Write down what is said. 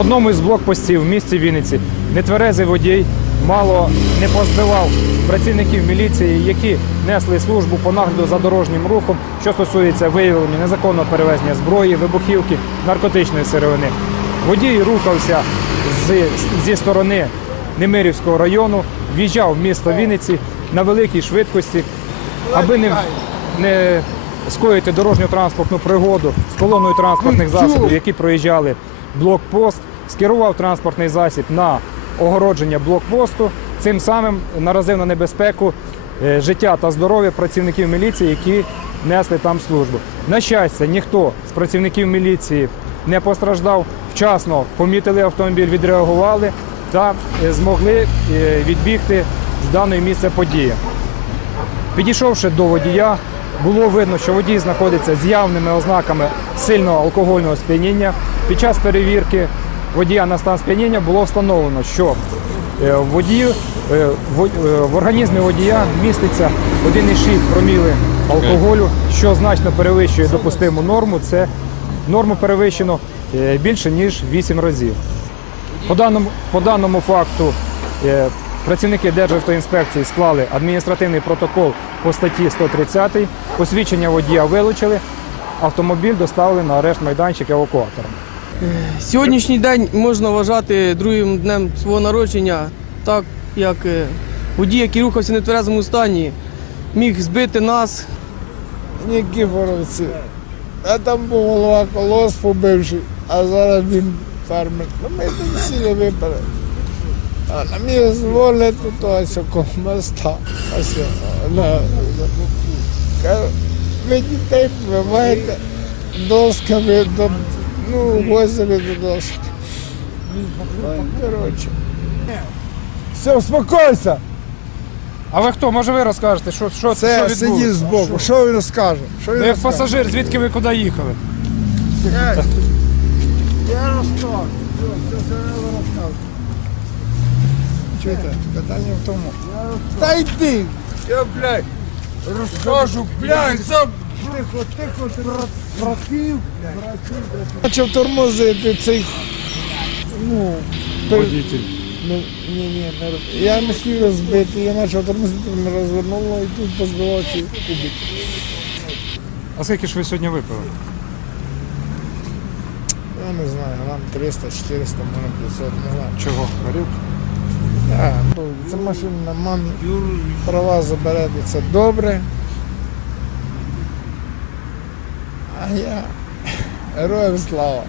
В одному із блокпостів в місті Вінниці нетверезий водій мало не позбивав працівників міліції, які несли службу по нагляду за дорожнім рухом, що стосується виявлення незаконного перевезення зброї, вибухівки, наркотичної сировини. Водій рухався з, зі сторони Немирівського району, в'їжджав в місто Вінниці на великій швидкості, аби не, не скоїти дорожньо-транспортну пригоду з колоною транспортних засобів, які проїжджали блокпост, скерував транспортний засіб на огородження блокпосту, цим самим наразив на небезпеку е, життя та здоров'я працівників міліції, які несли там службу. На щастя, ніхто з працівників міліції не постраждав. Вчасно помітили автомобіль, відреагували та е, змогли е, відбігти з даної місця події. Підійшовши до водія, було видно, що водій знаходиться з явними ознаками сильного алкогольного сп'яніння. Під час перевірки водія на стан сп'яніння було встановлено, що е, в е, в, е, організмі водія міститься 1,6 проміли алкоголю, що значно перевищує допустиму норму. Це норму перевищено більше ніж 8 разів. По даному, по даному факту працівники Державтоінспекції склали адміністративний протокол по статті 130, посвідчення водія вилучили, автомобіль доставили на арешт майданчик евакуатором. Сьогоднішній день можна вважати другим днем свого народження, так як е, водій, який рухався в нетверезому стані, міг збити нас. Нікіфоровці. А там був голова колоспу бивший, а зараз він фермер. Ну ми тут сіли випили. А на мій дозволить тут ось около моста. Ви дітей вбиваєте досками до ну, возили до дошки. Коротше. Все, успокойся. А ви хто? Може ви розкажете, що, що, Це сидіть збоку. Що він розкаже? Що він Ви як розкаже? пасажир, звідки ви куди їхали? Я розкажу. Все, все, все треба розказувати. Чуєте, питання в тому. Та йди! Я, блядь, розкажу, блядь, за... Тихо, тихо, ти братів, братів, Почав тормозити цей, ну, Водитель. Ну, ні, ні, не я не хотів розбити, я почав тормозити, мене розвернуло і тут позбивав ці кубики. А скільки ж ви сьогодні випили? Я не знаю, грам 300, 400, може 500, не знаю. Чого? Горілки? Ну, Це машина на мамі. Права заберете, це добре. А я героям слава.